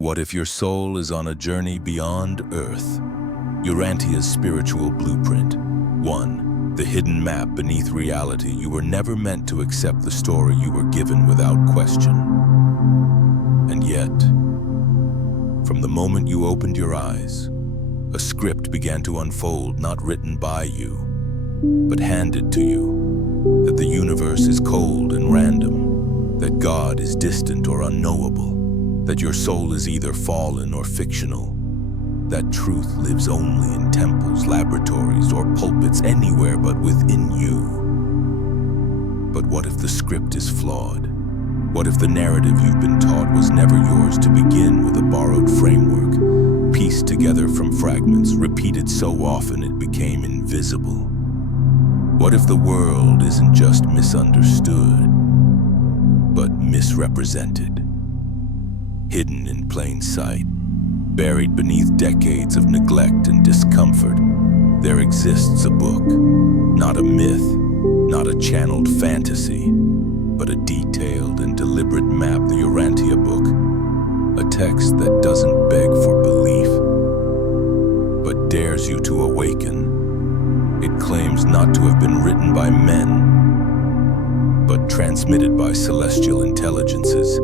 What if your soul is on a journey beyond Earth? Urantia's spiritual blueprint. 1. The hidden map beneath reality. You were never meant to accept the story you were given without question. And yet, from the moment you opened your eyes, a script began to unfold, not written by you, but handed to you. That the universe is cold and random, that God is distant or unknowable, that your soul is either fallen or fictional, that truth lives only in temples, laboratories, or pulpits, anywhere but within you. But what if the script is flawed? What if the narrative you've been taught was never yours to begin with, a borrowed framework, pieced together from fragments, repeated so often it became invisible? What if the world isn't just misunderstood, but misrepresented? Hidden in plain sight, buried beneath decades of neglect and discomfort, there exists a book, not a myth, not a channeled fantasy, but a detailed and deliberate map, the Urantia Book, a text that doesn't beg for belief, but dares you to awaken. It claims not to have been written by men, but transmitted by celestial intelligences,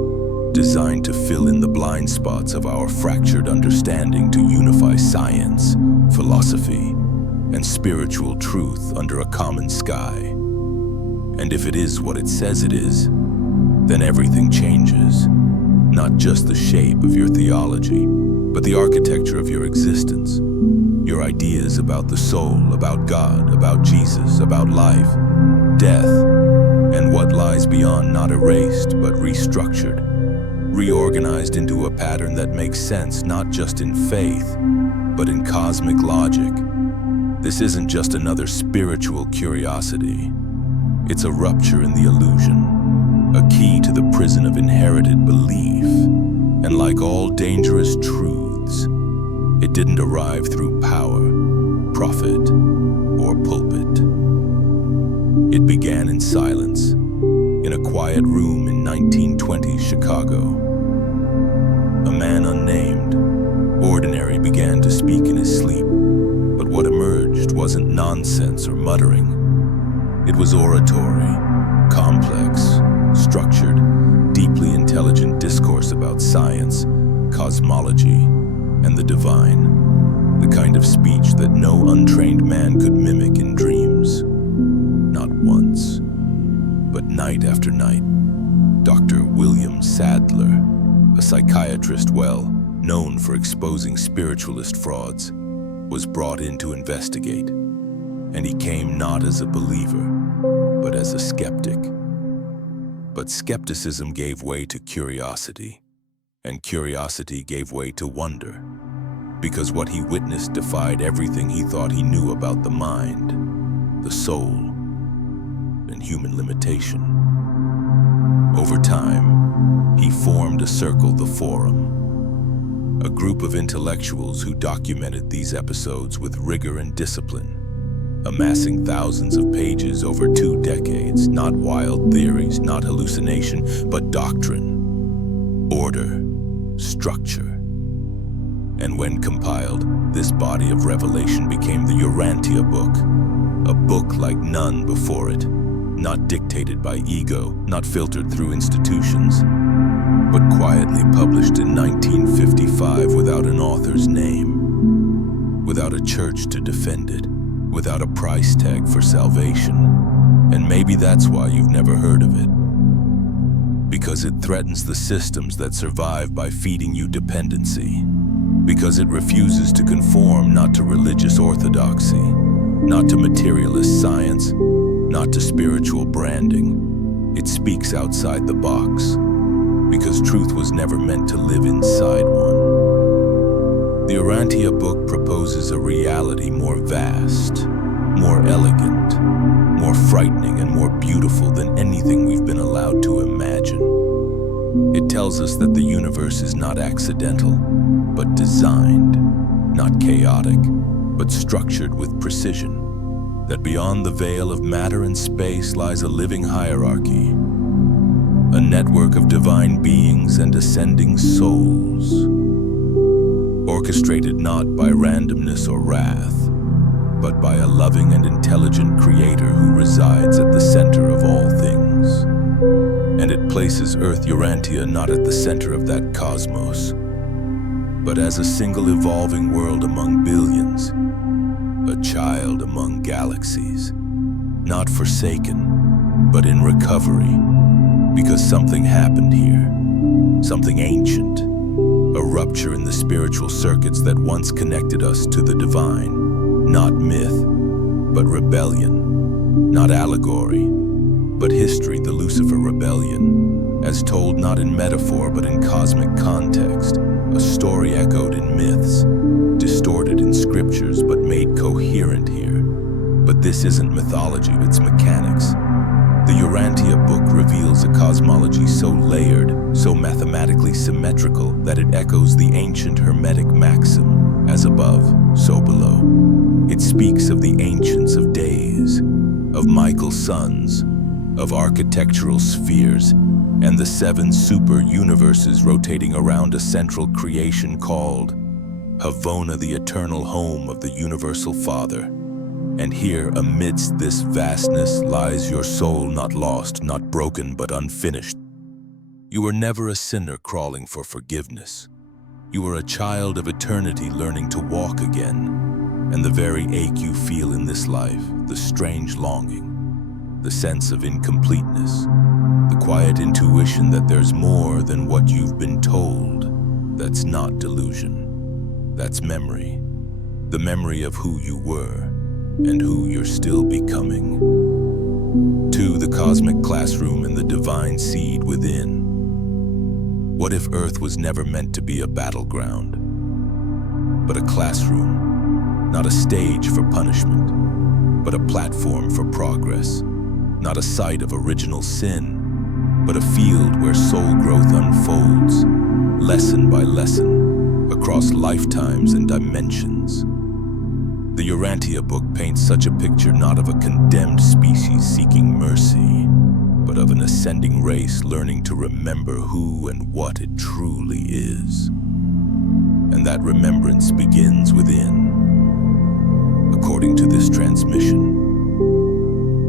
designed to fill in the blind spots of our fractured understanding, to unify science, philosophy, and spiritual truth under a common sky. And if it is what it says it is, then everything changes. Not just the shape of your theology, but the architecture of your existence. Your ideas about the soul, about God, about Jesus, about life, death, and what lies beyond, not erased, but restructured, reorganized into a pattern that makes sense not just in faith, but in cosmic logic. This isn't just another spiritual curiosity. It's a rupture in the illusion, a key to the prison of inherited belief. And like all dangerous truths, it didn't arrive through power, profit, or pulpit. It began in silence, in a quiet room in 1920s Chicago. A man unnamed, ordinary, began to speak in his sleep, but what emerged wasn't nonsense or muttering. It was oratory, complex, structured, deeply intelligent discourse about science, cosmology, and the divine, the kind of speech that no untrained man could mimic in dreams. Not once, but night after night. Dr. William Sadler, a psychiatrist well known for exposing spiritualist frauds, was brought in to investigate. And he came not as a believer, but as a skeptic. But skepticism gave way to curiosity, and curiosity gave way to wonder, because what he witnessed defied everything he thought he knew about the mind, the soul, and human limitation. Over time, he formed a circle, the Forum, a group of intellectuals who documented these episodes with rigor and discipline, amassing thousands of pages over 2 decades, not wild theories, not hallucination, but doctrine, order, structure. And when compiled, this body of revelation became the Urantia Book, a book like none before it, not dictated by ego, not filtered through institutions, but quietly published in 1955 without an author's name, without a church to defend it, without a price tag for salvation. And maybe that's why you've never heard of it. Because it threatens the systems that survive by feeding you dependency. Because it refuses to conform not to religious orthodoxy, not to materialist science, not to spiritual branding. It speaks outside the box. Because truth was never meant to live inside one. The Urantia Book proposes a reality more vast, more elegant, more frightening, and more beautiful than anything we've been allowed to imagine. It tells us that the universe is not accidental, but designed, not chaotic, but structured with precision. That beyond the veil of matter and space lies a living hierarchy, a network of divine beings and ascending souls, orchestrated not by randomness or wrath, but by a loving and intelligent creator who resides at the center of all things. And it places Earth Urantia not at the center of that cosmos, but as a single evolving world among billions, a child among galaxies, not forsaken, but in recovery, because something happened here, something ancient, a rupture in the spiritual circuits that once connected us to the divine. Not myth, but rebellion. Not allegory, but history, the Lucifer rebellion. As told not in metaphor, but in cosmic context. A story echoed in myths, distorted in scriptures, but made coherent here. But this isn't mythology, it's mechanics. The Urantia Book reveals a cosmology so layered, so mathematically symmetrical, that it echoes the ancient Hermetic maxim, as above, so below. It speaks of the ancients of days, of Michael's suns, of architectural spheres, and the 7 super-universes rotating around a central creation called Havona, the eternal home of the Universal Father. And here, amidst this vastness, lies your soul, not lost, not broken, but unfinished. You were never a sinner crawling for forgiveness. You were a child of eternity learning to walk again. And the very ache you feel in this life, the strange longing, the sense of incompleteness, the quiet intuition that there's more than what you've been told, that's not delusion. That's memory. The memory of who you were and who you're still becoming. 2. The cosmic classroom and the divine seed within. What if Earth was never meant to be a battleground, but a classroom, not a stage for punishment, but a platform for progress, not a site of original sin, but a field where soul growth unfolds, lesson by lesson, across lifetimes and dimensions. The Urantia Book paints such a picture not of a condemned species seeking mercy, but of an ascending race learning to remember who and what it truly is. And that remembrance begins within. According to this transmission,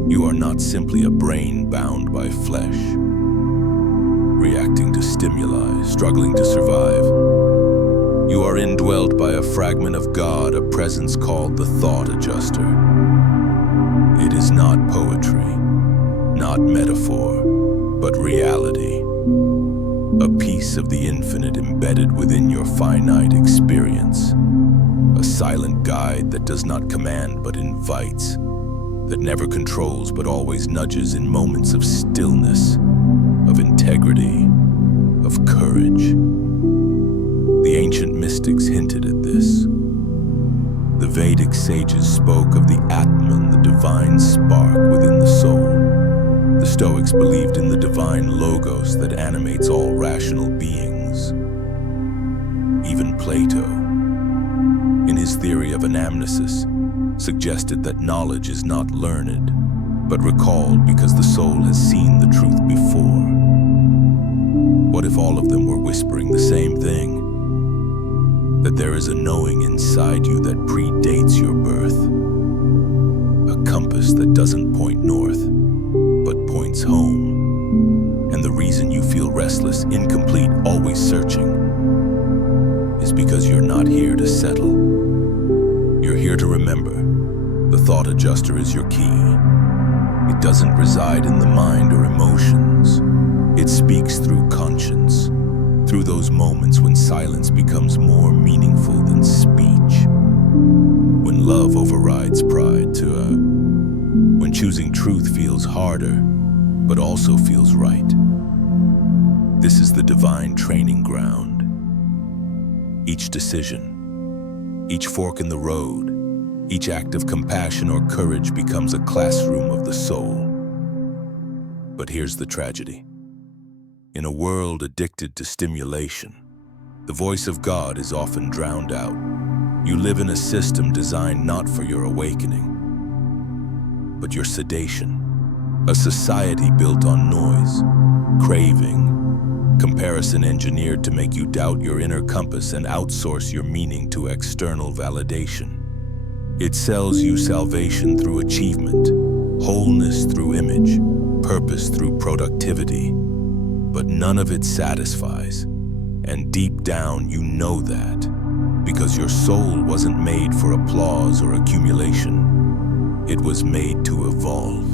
you are not simply a brain bound by flesh, reacting to stimuli, struggling to survive. You are indwelt by a fragment of God, a presence called the thought adjuster. It is not poetry, not metaphor, but reality. A piece of the infinite embedded within your finite experience. A silent guide that does not command but invites, that never controls but always nudges in moments of stillness, of integrity, of courage. The ancient mystics hinted at this. The Vedic sages spoke of the Atman, the divine spark within the soul. The Stoics believed in the divine logos that animates all rational beings. Even Plato, in his theory of anamnesis, suggested that knowledge is not learned, but recalled because the soul has seen the truth before. What if all of them were whispering the same thing? That there is a knowing inside you that predates your birth. A compass that doesn't point north, but points home. And the reason you feel restless, incomplete, always searching, is because you're not here to settle. You're here to remember. The thought adjuster is your key. It doesn't reside in the mind or emotions. It speaks through conscience, through those moments when silence becomes more meaningful than speech, when love overrides pride, when choosing truth feels harder, but also feels right. This is the divine training ground. Each decision, each fork in the road, each act of compassion or courage becomes a classroom of the soul. But here's the tragedy. In a world addicted to stimulation, the voice of God is often drowned out. You live in a system designed not for your awakening, but your sedation. A society built on noise, craving, Comparison engineered to make you doubt your inner compass and outsource your meaning to external validation. It sells you salvation through achievement, wholeness through image, purpose through productivity. But none of it satisfies. And deep down you know that, because your soul wasn't made for applause or accumulation. It was made to evolve.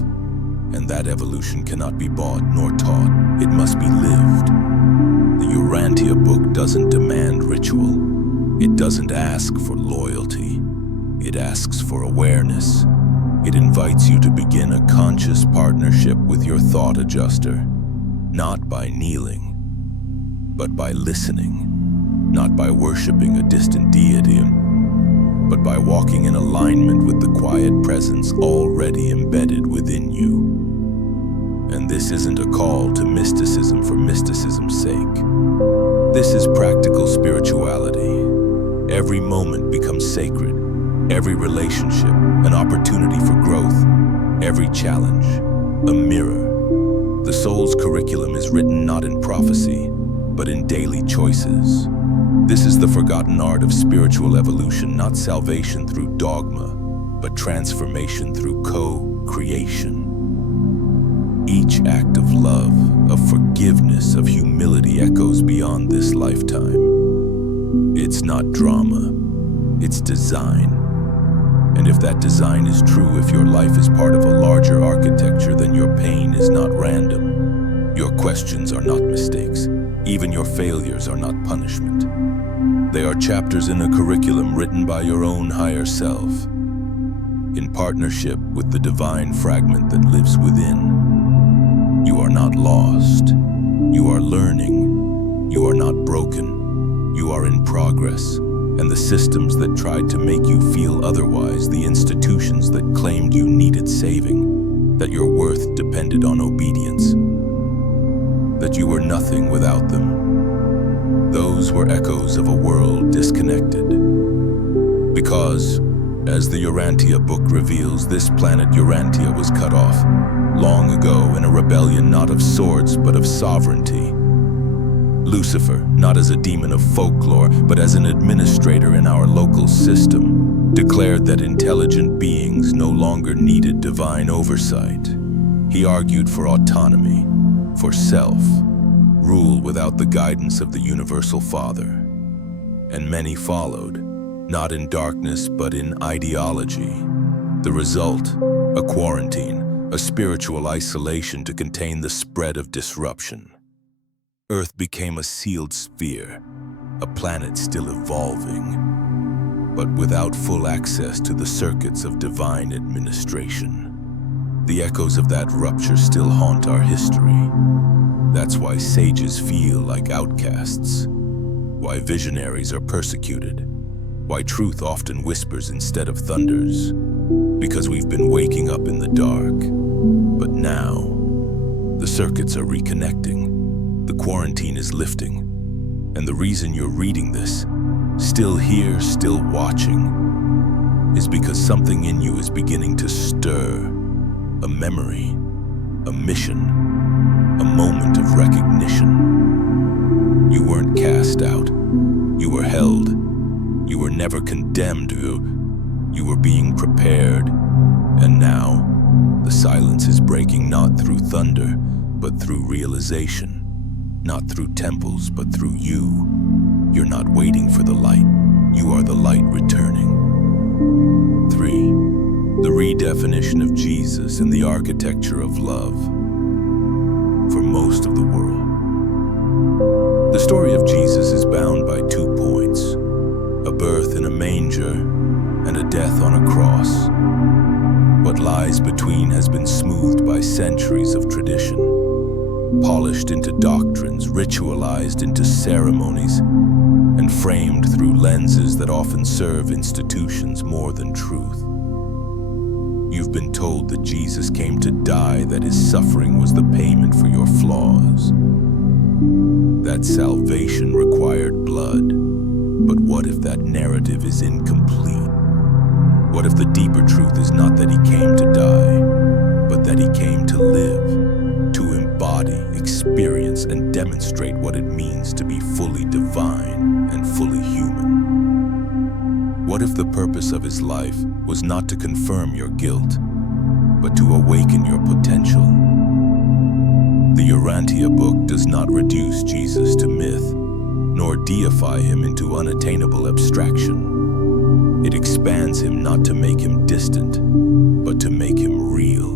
And that evolution cannot be bought nor taught. It must be lived. The Urantia Book doesn't demand ritual. It doesn't ask for loyalty. It asks for awareness. It invites you to begin a conscious partnership with your thought adjuster, not by kneeling, but by listening, not by worshiping a distant deity, but by walking in alignment with the quiet presence already embedded within you. And this isn't a call to mysticism for mysticism's sake. This is practical spirituality. Every moment becomes sacred. Every relationship, an opportunity for growth. Every challenge, a mirror. The soul's curriculum is written not in prophecy, but in daily choices. This is the forgotten art of spiritual evolution, not salvation through dogma, but transformation through co-creation. Each act of love, of forgiveness, of humility echoes beyond this lifetime. It's not drama, it's design. And if that design is true, if your life is part of a larger architecture, then your pain is not random. Your questions are not mistakes. Even your failures are not punishment. They are chapters in a curriculum written by your own higher self, in partnership with the divine fragment that lives within. You are not lost. You are learning. You are not broken. You are in progress. And the systems that tried to make you feel otherwise, the institutions that claimed you needed saving, that your worth depended on obedience, that you were nothing without them, those were echoes of a world disconnected. Because, as the Urantia Book reveals, this planet Urantia was cut off long ago in a rebellion not of swords but of sovereignty. Lucifer, not as a demon of folklore, but as an administrator in our local system, declared that intelligent beings no longer needed divine oversight. He argued for autonomy, for self, rule without the guidance of the Universal Father. And many followed, not in darkness but in ideology. The result, a quarantine, a spiritual isolation to contain the spread of disruption. Earth became a sealed sphere, a planet still evolving, but without full access to the circuits of divine administration. The echoes of that rupture still haunt our history. That's why sages feel like outcasts, why visionaries are persecuted, why truth often whispers instead of thunders, because we've been waking up in the dark. But now, the circuits are reconnecting. The quarantine is lifting, and the reason you're reading this, still here, still watching, is because something in you is beginning to stir. A memory, a mission, a moment of recognition. You weren't cast out, you were held, you were never condemned, you were being prepared, and now the silence is breaking not through thunder, but through realization. Not through temples, but through you. You're not waiting for the light. You are the light returning. 3. The redefinition of Jesus and the architecture of love for most of the world. The story of Jesus is bound by 2 points: a birth in a manger and a death on a cross. What lies between has been smoothed by centuries of tradition, polished into doctrines, ritualized into ceremonies, and framed through lenses that often serve institutions more than truth. You've been told that Jesus came to die, that his suffering was the payment for your flaws, that salvation required blood. But what if that narrative is incomplete? What if the deeper truth is not that he came to die, but that he came to live, to embody embody, experience, and demonstrate what it means to be fully divine and fully human. What if the purpose of his life was not to confirm your guilt, but to awaken your potential? The Urantia Book does not reduce Jesus to myth, nor deify him into unattainable abstraction. It expands him not to make him distant, but to make him real.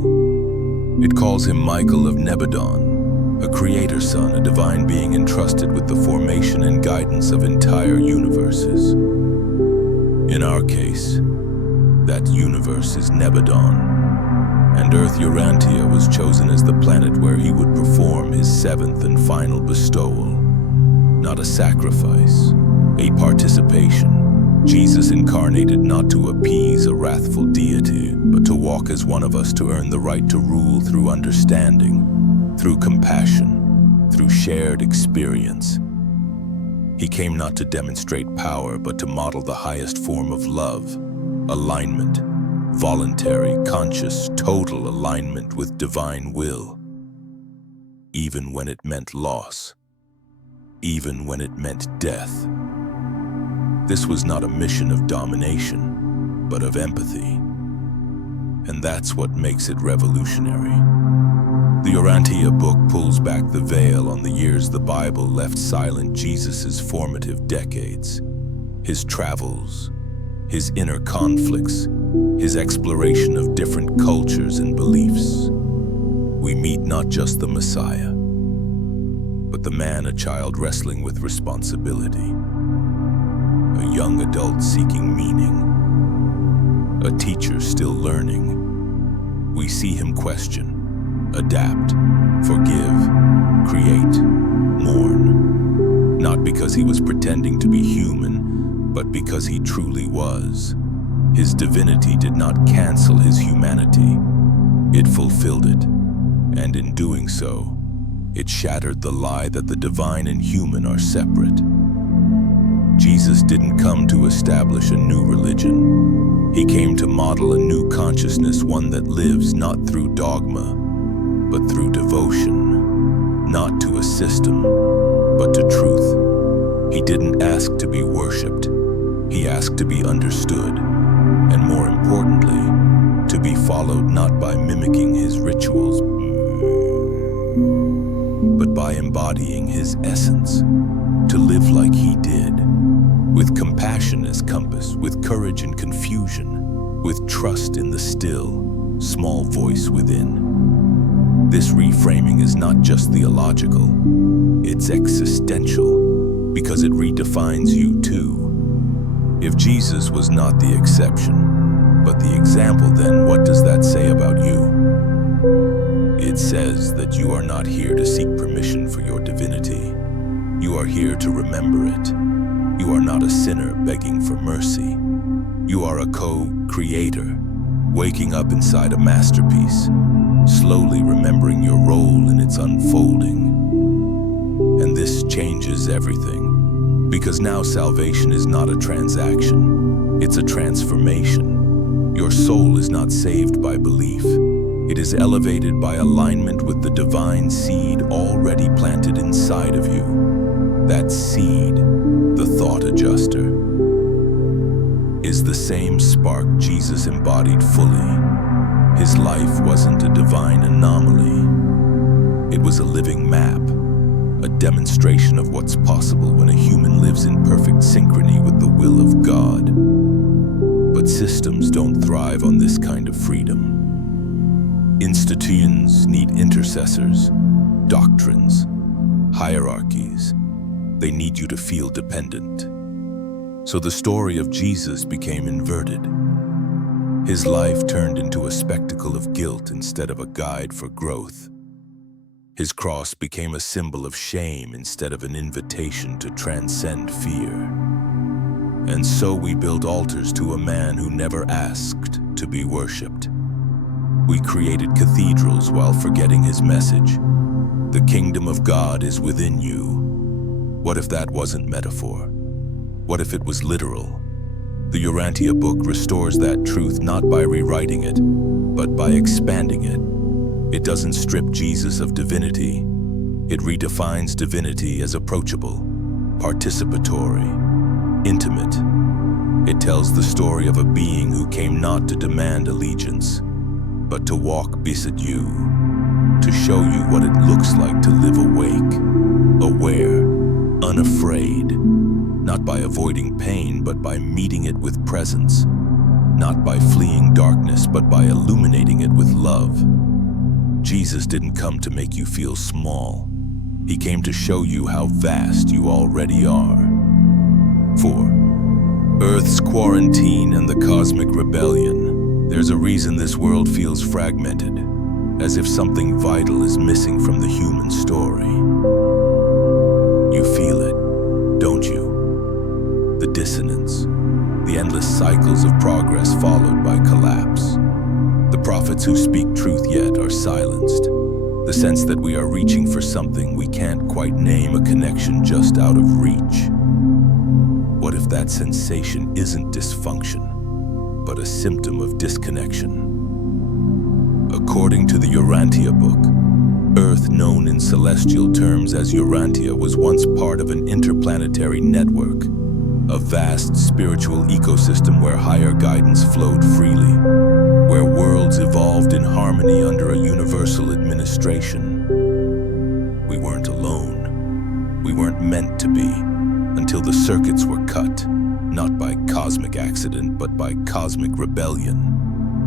It calls him Michael of Nebadon, a creator son, a divine being entrusted with the formation and guidance of entire universes. In our case, that universe is Nebadon, and Earth Urantia was chosen as the planet where he would perform his seventh and final bestowal. Not a sacrifice, a participation. Jesus incarnated not to appease a wrathful deity, but to walk as one of us, to earn the right to rule through understanding, through compassion, through shared experience. He came not to demonstrate power, but to model the highest form of love, alignment, voluntary, conscious, total alignment with divine will, even when it meant loss, even when it meant death. This was not a mission of domination, but of empathy. And that's what makes it revolutionary. The Urantia Book pulls back the veil on the years the Bible left silent. Jesus' formative decades, his travels, his inner conflicts, his exploration of different cultures and beliefs. We meet not just the Messiah, but the man, a child wrestling with responsibility, a young adult seeking meaning, a teacher still learning. We see him question, adapt, forgive, create, mourn, not because he was pretending to be human, but because he truly was. His divinity did not cancel his humanity. It fulfilled it, and in doing so, it shattered the lie that the divine and human are separate. Jesus didn't come to establish a new religion. He came to model a new consciousness, one that lives not through dogma, but through devotion, not to a system, but to truth. He didn't ask to be worshipped. He asked to be understood, and more importantly, to be followed not by mimicking his rituals, but by embodying his essence, to live like he did, with compassion as compass, with courage in confusion, with trust in the still, small voice within. This reframing is not just theological, it's existential, because it redefines you too. If Jesus was not the exception, but the example, then what does that say about you? It says that you are not here to seek permission for your divinity. You are here to remember it. You are not a sinner begging for mercy. You are a co-creator, waking up inside a masterpiece, slowly remembering your role in its unfolding. And this changes everything, because now salvation is not a transaction, it's a transformation. Your soul is not saved by belief. It is elevated by alignment with the divine seed already planted inside of you. That seed, the thought adjuster, is the same spark Jesus embodied fully. His life wasn't a divine anomaly. It was a living map, a demonstration of what's possible when a human lives in perfect synchrony with the will of God. But systems don't thrive on this kind of freedom. Institutions need intercessors, doctrines, hierarchies. They need you to feel dependent. So the story of Jesus became inverted. His life turned into a spectacle of guilt instead of a guide for growth. His cross became a symbol of shame instead of an invitation to transcend fear. And so we built altars to a man who never asked to be worshipped. We created cathedrals while forgetting his message. The kingdom of God is within you. What if that wasn't metaphor? What if it was literal? The Urantia Book restores that truth not by rewriting it, but by expanding it. It doesn't strip Jesus of divinity. It redefines divinity as approachable, participatory, intimate. It tells the story of a being who came not to demand allegiance, but to walk beside you, to show you what it looks like to live awake, aware, unafraid, not by avoiding pain, but by meeting it with presence, not by fleeing darkness, but by illuminating it with love. Jesus didn't come to make you feel small. He came to show you how vast you already are. 4. Earth's quarantine and the cosmic rebellion. There's a reason this world feels fragmented, as if something vital is missing from the human story. You feel it, don't you? The dissonance, the endless cycles of progress followed by collapse. The prophets who speak truth yet are silenced. The sense that we are reaching for something we can't quite name, a connection just out of reach. What if that sensation isn't dysfunction, but a symptom of disconnection? According to the Urantia Book, Earth, known in celestial terms as Urantia, was once part of an interplanetary network, a vast spiritual ecosystem where higher guidance flowed freely, where worlds evolved in harmony under a universal administration. We weren't alone. We weren't meant to be, until the circuits were cut, not by cosmic accident, but by cosmic rebellion.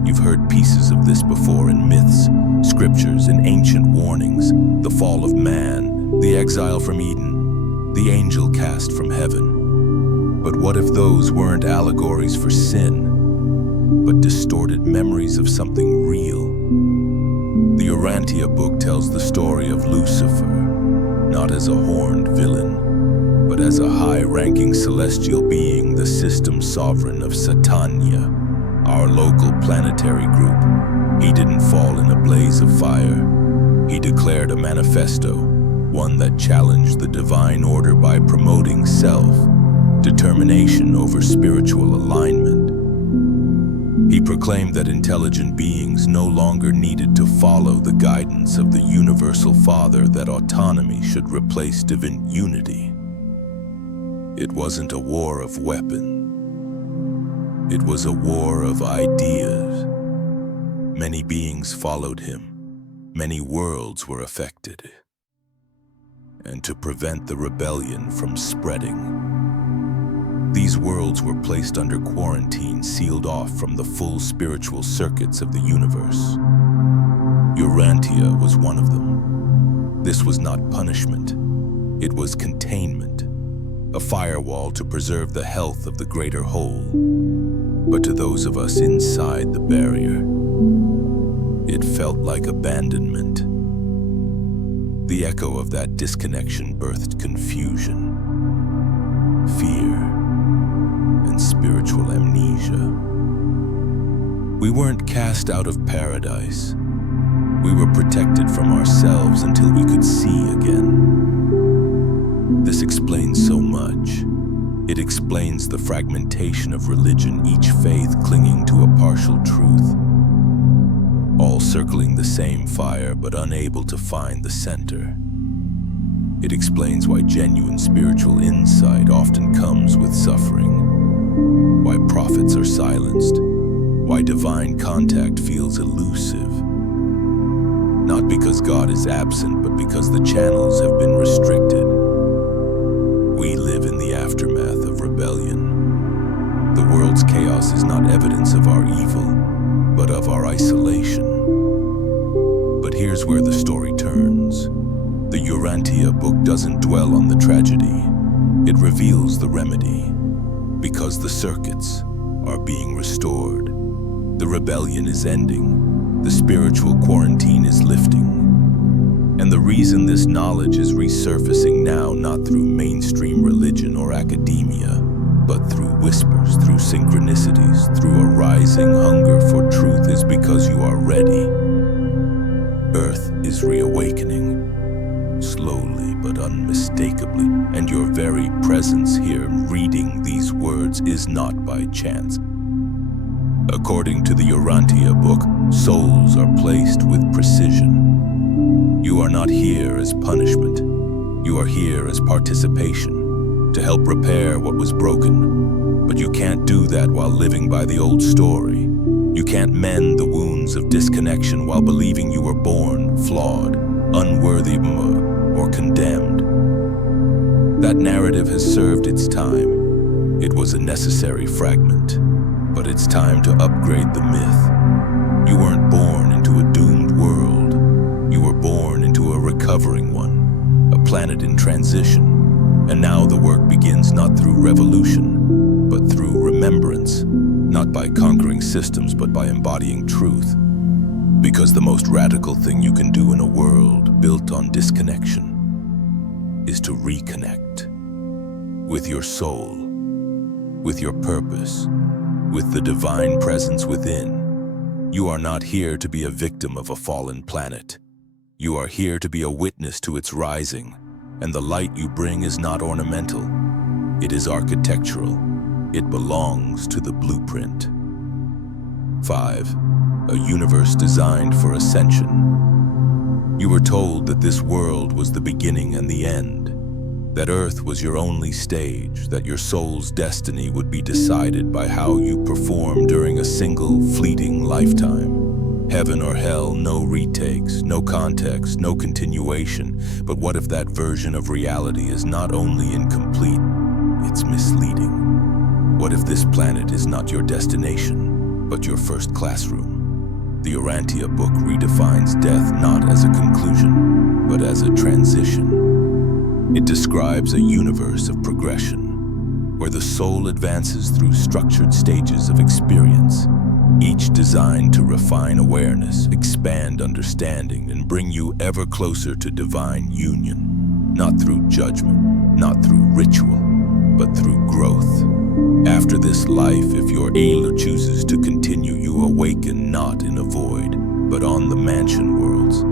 You've heard pieces of this before in myths, scriptures, and ancient warnings: the fall of man, the exile from Eden, the angel cast from heaven. But what if those weren't allegories for sin, but distorted memories of something real? The Urantia Book tells the story of Lucifer, not as a horned villain, but as a high-ranking celestial being, the system sovereign of Satania, our local planetary group. He didn't fall in a blaze of fire. He declared a manifesto, one that challenged the divine order by promoting self-determination over spiritual alignment. He proclaimed that intelligent beings no longer needed to follow the guidance of the Universal Father, that autonomy should replace divine unity. It wasn't a war of weapons. It was a war of ideas. Many beings followed him. Many worlds were affected. And to prevent the rebellion from spreading, these worlds were placed under quarantine, sealed off from the full spiritual circuits of the universe. Urantia was one of them. This was not punishment. It was containment, a firewall to preserve the health of the greater whole. But to those of us inside the barrier, it felt like abandonment. The echo of that disconnection birthed confusion, fear, and spiritual amnesia. We weren't cast out of paradise. We were protected from ourselves until we could see again. This explains so much. It explains the fragmentation of religion, each faith clinging to a partial truth, all circling the same fire but unable to find the center. It explains why genuine spiritual insight often comes with suffering, why prophets are silenced, why divine contact feels elusive. Not because God is absent, but because the channels have been restricted. We live in the aftermath of rebellion. The world's chaos is not evidence of our evil, but of our isolation. But here's where the story turns. The Urantia Book doesn't dwell on the tragedy. It reveals the remedy. Because the circuits are being restored, the rebellion is ending, the spiritual quarantine is lifting. And the reason this knowledge is resurfacing now, not through mainstream religion or academia, but through whispers, through synchronicities, through a rising hunger for truth, is because you are ready. Earth is reawakening, slowly but unmistakably, and your very presence here reading these words is not by chance. According to the Urantia Book, souls are placed with precision. You are not here as punishment. You are here as participation, to help repair what was broken. But you can't do that while living by the old story. You can't mend the wounds of disconnection while believing you were born flawed, unworthy, or condemned. That narrative has served its time. It was a necessary fragment, but it's time to upgrade the myth. You weren't born into a doomed world. You were born into a recovering one, a planet in transition. And now the work begins not through revolution, but through remembrance, not by conquering systems, but by embodying truth. Because the most radical thing you can do in a world built on disconnection is to reconnect with your soul, with your purpose, with the divine presence within. You are not here to be a victim of a fallen planet. You are here to be a witness to its rising, and the light you bring is not ornamental. It is architectural. It belongs to the blueprint. 5. A universe designed for ascension. You were told that this world was the beginning and the end, that Earth was your only stage, that your soul's destiny would be decided by how you perform during a single fleeting lifetime. Heaven or hell, no retakes, no context, no continuation. But what if that version of reality is not only incomplete, it's misleading? What if this planet is not your destination, but your first classroom? The Urantia Book redefines death not as a conclusion, but as a transition. It describes a universe of progression, where the soul advances through structured stages of experience, each designed to refine awareness, expand understanding, and bring you ever closer to divine union, not through judgment, not through ritual, but through growth. After this life, if your Ayla chooses to continue, you awaken not in a void, but on the mansion worlds.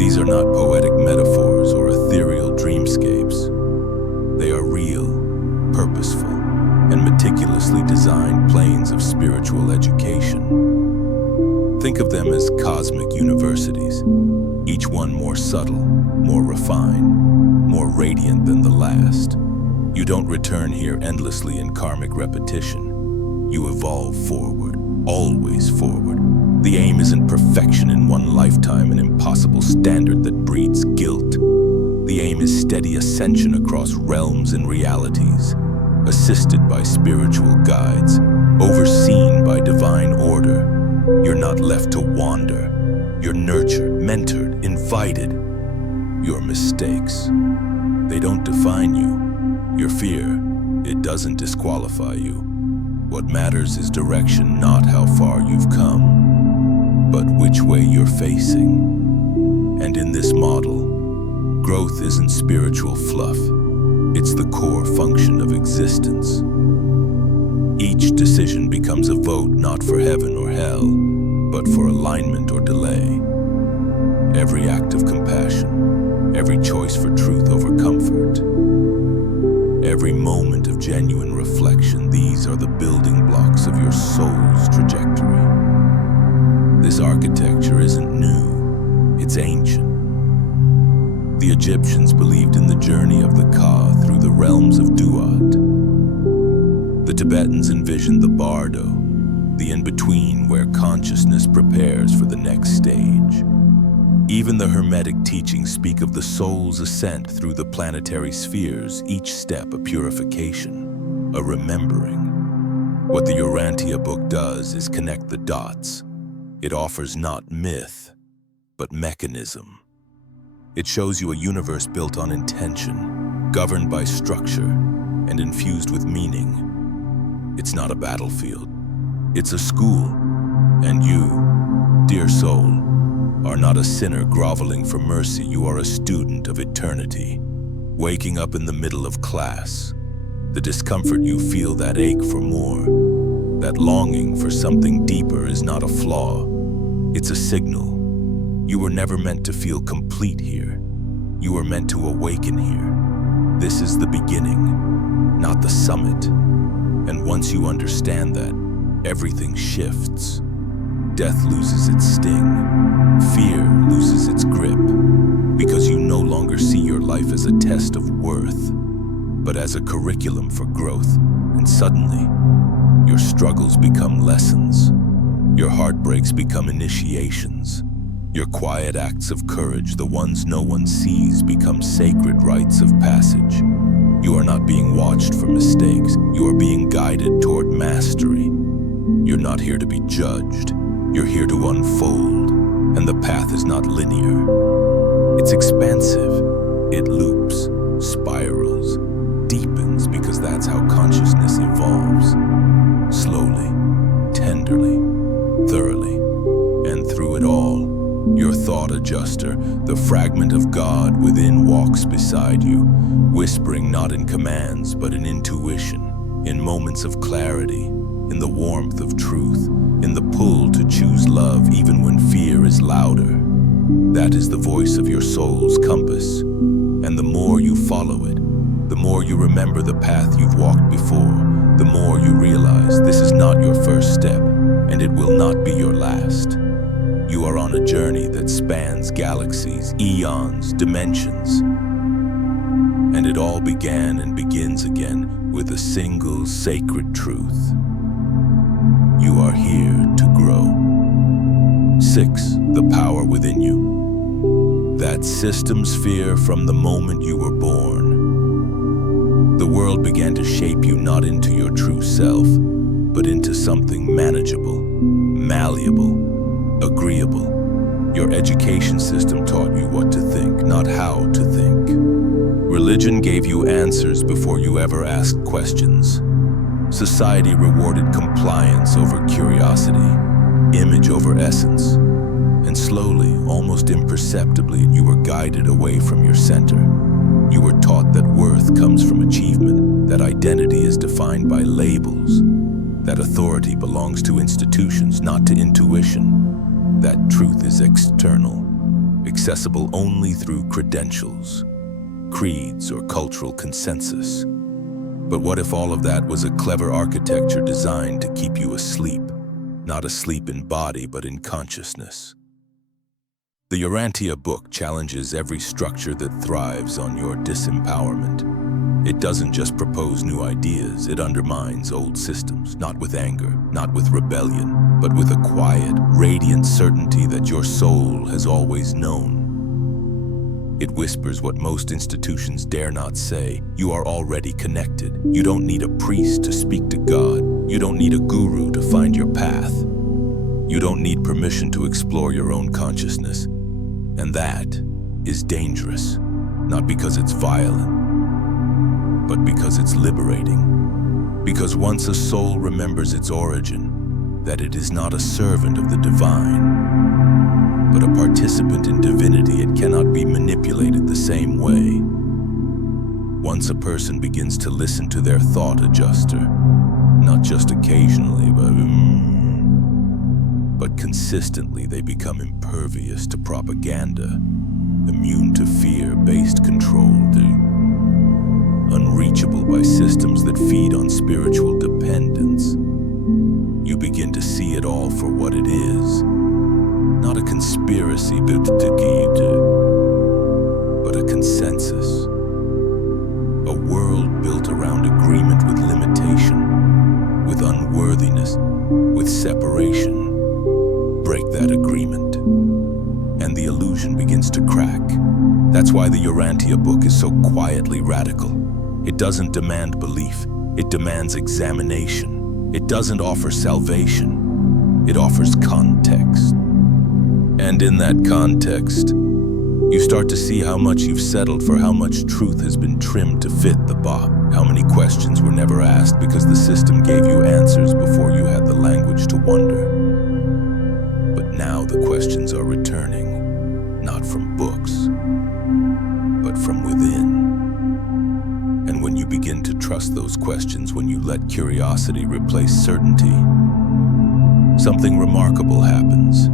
These are not poetic metaphors or ethereal dreamscapes. They are real, purposeful, and meticulously designed planes of spiritual education. Think of them as cosmic universities, each one more subtle, more refined, more radiant than the last. You don't return here endlessly in karmic repetition. You evolve forward, always forward. The aim isn't perfection in one lifetime, an impossible standard that breeds guilt. The aim is steady ascension across realms and realities, assisted by spiritual guides, overseen by divine order. You're not left to wander. You're nurtured, mentored, invited. Your mistakes, they don't define you. Your fear, it doesn't disqualify you. What matters is direction, not how far you've come, but which way you're facing. And in this model, growth isn't spiritual fluff. It's the core function of existence. Each decision becomes a vote not for heaven or hell, but for alignment or delay. Every act of compassion, every choice for truth over comfort, every moment of genuine reflection, these are the building blocks of your soul's trajectory. This architecture isn't new, it's ancient. The Egyptians believed in the journey of the Ka through the realms of Duat. The Tibetans envisioned the Bardo, the in-between where consciousness prepares for the next stage. Even the Hermetic teachings speak of the soul's ascent through the planetary spheres, each step a purification, a remembering. What the Urantia Book does is connect the dots. It offers not myth, but mechanism. It shows you a universe built on intention, governed by structure, and infused with meaning. It's not a battlefield. It's a school. And you, dear soul, are not a sinner groveling for mercy. You are a student of eternity, waking up in the middle of class. The discomfort you feel, that ache for more, that longing for something deeper is not a flaw. It's a signal. You were never meant to feel complete here. You were meant to awaken here. This is the beginning, not the summit. And once you understand that, everything shifts. Death loses its sting. Fear loses its grip, because you no longer see your life as a test of worth, but as a curriculum for growth. And suddenly, your struggles become lessons. Your heartbreaks become initiations. Your quiet acts of courage, the ones no one sees, become sacred rites of passage. You are not being watched for mistakes. You are being guided toward mastery. You're not here to be judged. You're here to unfold. And the path is not linear. It's expansive. It loops, spirals, deepens, because that's how consciousness evolves. Slowly, tenderly, thoroughly. And through it all, your thought adjuster, the fragment of God within, walks beside you, whispering not in commands, but in intuition, in moments of clarity, in the warmth of truth, in the pull to choose love even when fear is louder. That is the voice of your soul's compass. And the more you follow it, the more you remember the path you've walked before, the more you realize this is not your first step, and it will not be your last. You are on a journey that spans galaxies, eons, dimensions. And it all began and begins again with a single sacred truth. You are here to grow. 6. The power within you. That system sphere from the moment you were born. The world began to shape you not into your true self, but into something manageable, malleable, agreeable. Your education system taught you what to think, not how to think. Religion gave you answers before you ever asked questions. Society rewarded compliance over curiosity, image over essence. And slowly, almost imperceptibly, you were guided away from your center. You were taught that worth comes from achievement, that identity is defined by labels, that authority belongs to institutions, not to intuition, that truth is external, accessible only through credentials, creeds, or cultural consensus. But what if all of that was a clever architecture designed to keep you asleep, not asleep in body, but in consciousness? The Urantia Book challenges every structure that thrives on your disempowerment. It doesn't just propose new ideas, it undermines old systems, not with anger, not with rebellion, but with a quiet, radiant certainty that your soul has always known. It whispers what most institutions dare not say. You are already connected. You don't need a priest to speak to God. You don't need a guru to find your path. You don't need permission to explore your own consciousness. And that is dangerous, not because it's violent, but because it's liberating. Because once a soul remembers its origin, that it is not a servant of the divine, but a participant in divinity, it cannot be manipulated the same way. Once a person begins to listen to their thought adjuster, not just occasionally, but consistently, they become impervious to propaganda, immune to fear-based control, unreachable by systems that feed on spiritual dependence. You begin to see it all for what it is. Not a conspiracy, but a consensus. A world built around agreement with limitation, with unworthiness, with separation. Break that agreement, and the illusion begins to crack. That's why the Urantia Book is so quietly radical. It doesn't demand belief, it demands examination. It doesn't offer salvation, it offers context. And in that context, you start to see how much you've settled for, how much truth has been trimmed to fit the box, how many questions were never asked because the system gave you answers before you had the language to wonder. But now the questions are returning, not from books, but from within. And when you begin to trust those questions, when you let curiosity replace certainty, something remarkable happens.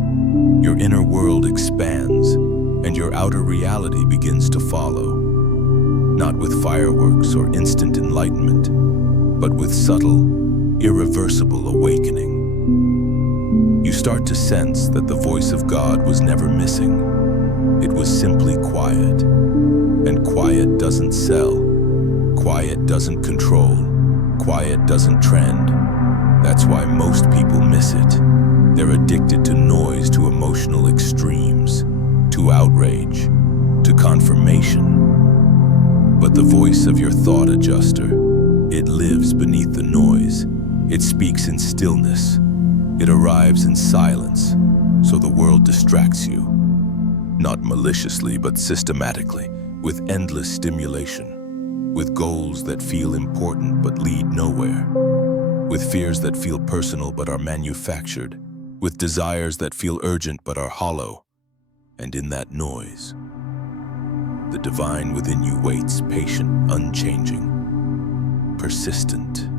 Your inner world expands, and your outer reality begins to follow. Not with fireworks or instant enlightenment, but with subtle, irreversible awakening. You start to sense that the voice of God was never missing. It was simply quiet. And quiet doesn't sell. Quiet doesn't control. Quiet doesn't trend. That's why most people miss it. They're addicted to noise, to emotional extremes, to outrage, to confirmation. But the voice of your thought adjuster, it lives beneath the noise. It speaks in stillness. It arrives in silence, so the world distracts you. Not maliciously, but systematically, with endless stimulation, with goals that feel important but lead nowhere, with fears that feel personal but are manufactured, with desires that feel urgent but are hollow. And in that noise, the divine within you waits, patient, unchanging, persistent.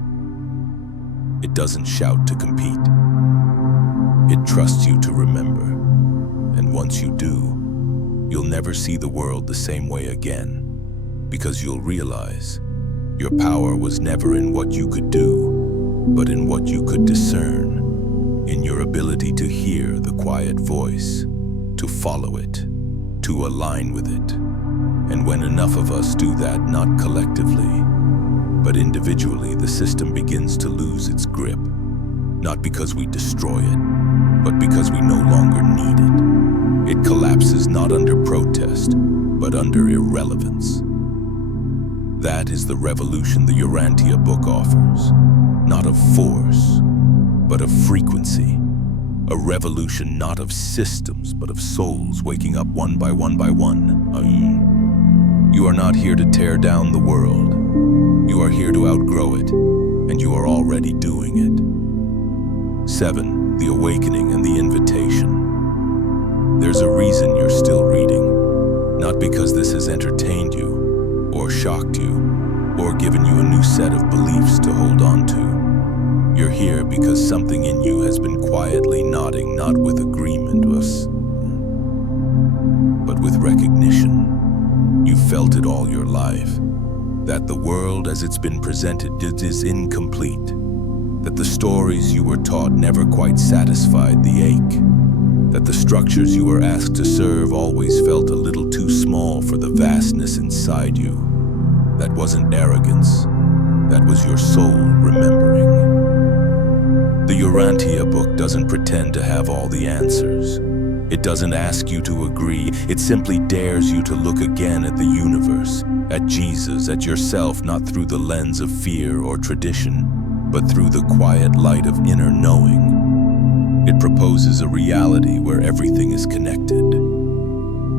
It doesn't shout to compete. It trusts you to remember. And once you do, you'll never see the world the same way again, because you'll realize your power was never in what you could do, but in what you could discern, in your ability to hear the quiet voice, to follow it, to align with it. And when enough of us do that, not collectively, but individually, the system begins to lose its grip, not because we destroy it, but because we no longer need it. It collapses not under protest, but under irrelevance. That is the revolution the Urantia Book offers, not of force, but of frequency. A revolution not of systems, but of souls waking up one by one by one. You are not here to tear down the world. You are here to outgrow it, and you are already doing it. 7. The Awakening and the Invitation. There's a reason you're still reading, not because this has entertained you, or shocked you, or given you a new set of beliefs to hold on to. You're here because something in you has been quietly nodding, not with agreement, but with recognition. You felt it all your life, that the world as it's been presented is incomplete, that the stories you were taught never quite satisfied the ache, that the structures you were asked to serve always felt a little too small for the vastness inside you. That wasn't arrogance, that was your soul remembering. The Urantia Book doesn't pretend to have all the answers. It doesn't ask you to agree. It simply dares you to look again at the universe, at Jesus, at yourself, not through the lens of fear or tradition, but through the quiet light of inner knowing. It proposes a reality where everything is connected,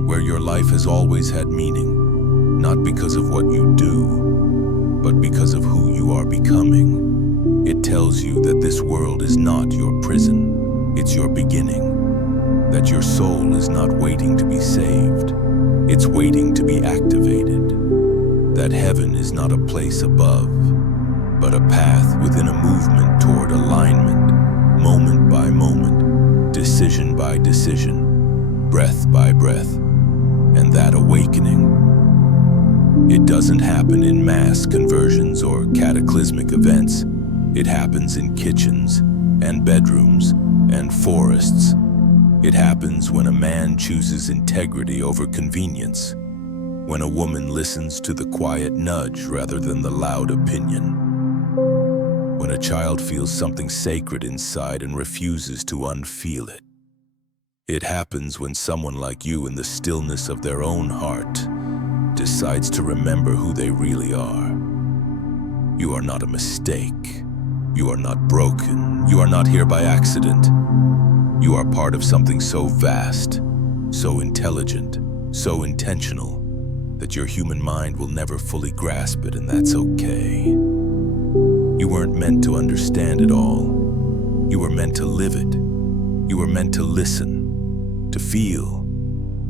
where your life has always had meaning, not because of what you do, but because of who you are becoming. It tells you that this world is not your prison, it's your beginning. That your soul is not waiting to be saved, it's waiting to be activated. That heaven is not a place above, but a path within a movement toward alignment, moment by moment, decision by decision, breath by breath. And that awakening, it doesn't happen in mass conversions or cataclysmic events. It happens in kitchens and bedrooms and forests. It happens when a man chooses integrity over convenience, when a woman listens to the quiet nudge rather than the loud opinion, when a child feels something sacred inside and refuses to unfeel it. It happens when someone like you, in the stillness of their own heart, decides to remember who they really are. You are not a mistake. You are not broken. You are not here by accident. You are part of something so vast, so intelligent, so intentional, that your human mind will never fully grasp it, and that's okay. You weren't meant to understand it all. You were meant to live it. You were meant to listen, to feel,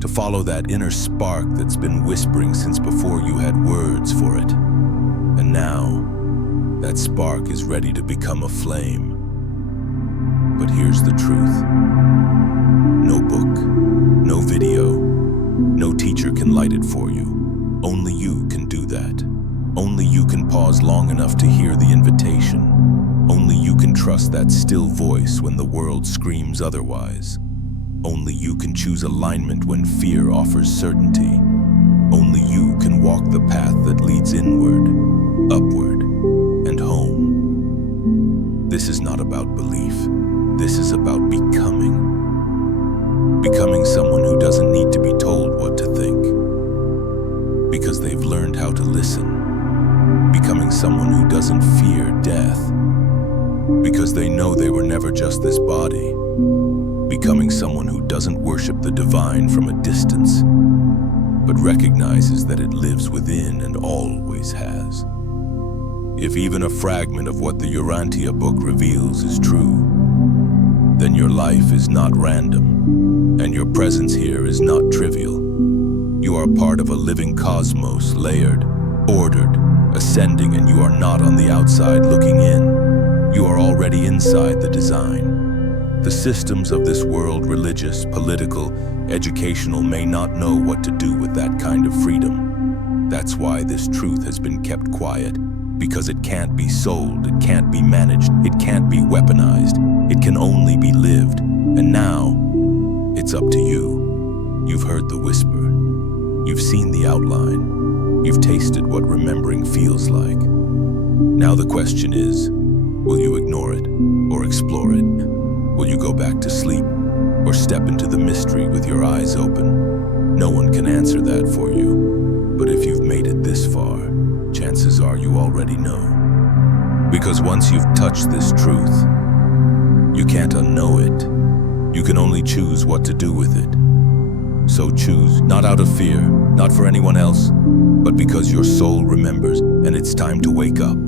to follow that inner spark that's been whispering since before you had words for it. And now, that spark is ready to become a flame. But here's the truth. No book, no video, no teacher can light it for you. Only you can do that. Only you can pause long enough to hear the invitation. Only you can trust trust that still voice when the world screams otherwise. Only you can choose alignment when fear offers certainty. Only you can walk the path that leads inward, upward, and home. This is not about belief. This is about becoming. Becoming someone who doesn't need to be told what to think, because they've learned how to listen. Becoming someone who doesn't fear death, because they know they were never just this body. Becoming someone who doesn't worship the divine from a distance, but recognizes that it lives within and always has. If even a fragment of what the Urantia Book reveals is true, then your life is not random, and your presence here is not trivial. You are part of a living cosmos, layered, ordered, ascending, and you are not on the outside looking in. You are already inside the design. The systems of this world, religious, political, educational, may not know what to do with that kind of freedom. That's why this truth has been kept quiet, because it can't be sold, it can't be managed, it can't be weaponized, it can only be lived. And now, it's up to you. You've heard the whisper. You've seen the outline. You've tasted what remembering feels like. Now the question is, will you ignore it or explore it? Will you go back to sleep or step into the mystery with your eyes open? No one can answer that for you. But if you've made it this far, chances are you already know. Because once you've touched this truth, you can't unknow it. You can only choose what to do with it. So choose, not out of fear, not for anyone else, but because your soul remembers and it's time to wake up.